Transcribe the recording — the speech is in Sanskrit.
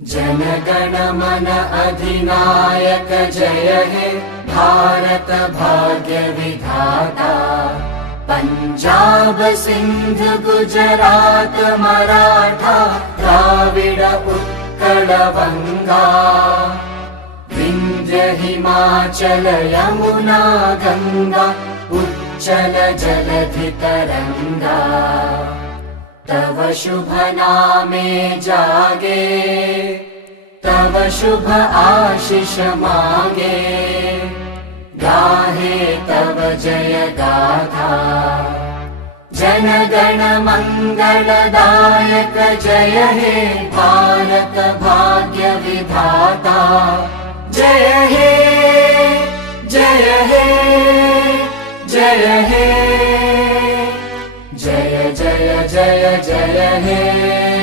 जन गण मन अधिनायक जय हे भारत भाग्य विधाता। पंजाब सिंध गुजरात मराठा द्राविड उत्कल बंगा। विंध्य हिमाचल यमुना गंगा उच्चल जलधि तरंगा। तव शुभ नामे जागे तव शुभ आशीष मांगे। गाहे तव जय गाथा जन गण मंगलदायक जय हे भारत भाग्य विधाता। जय हे जय हे जय हे जय जय जय जय हे।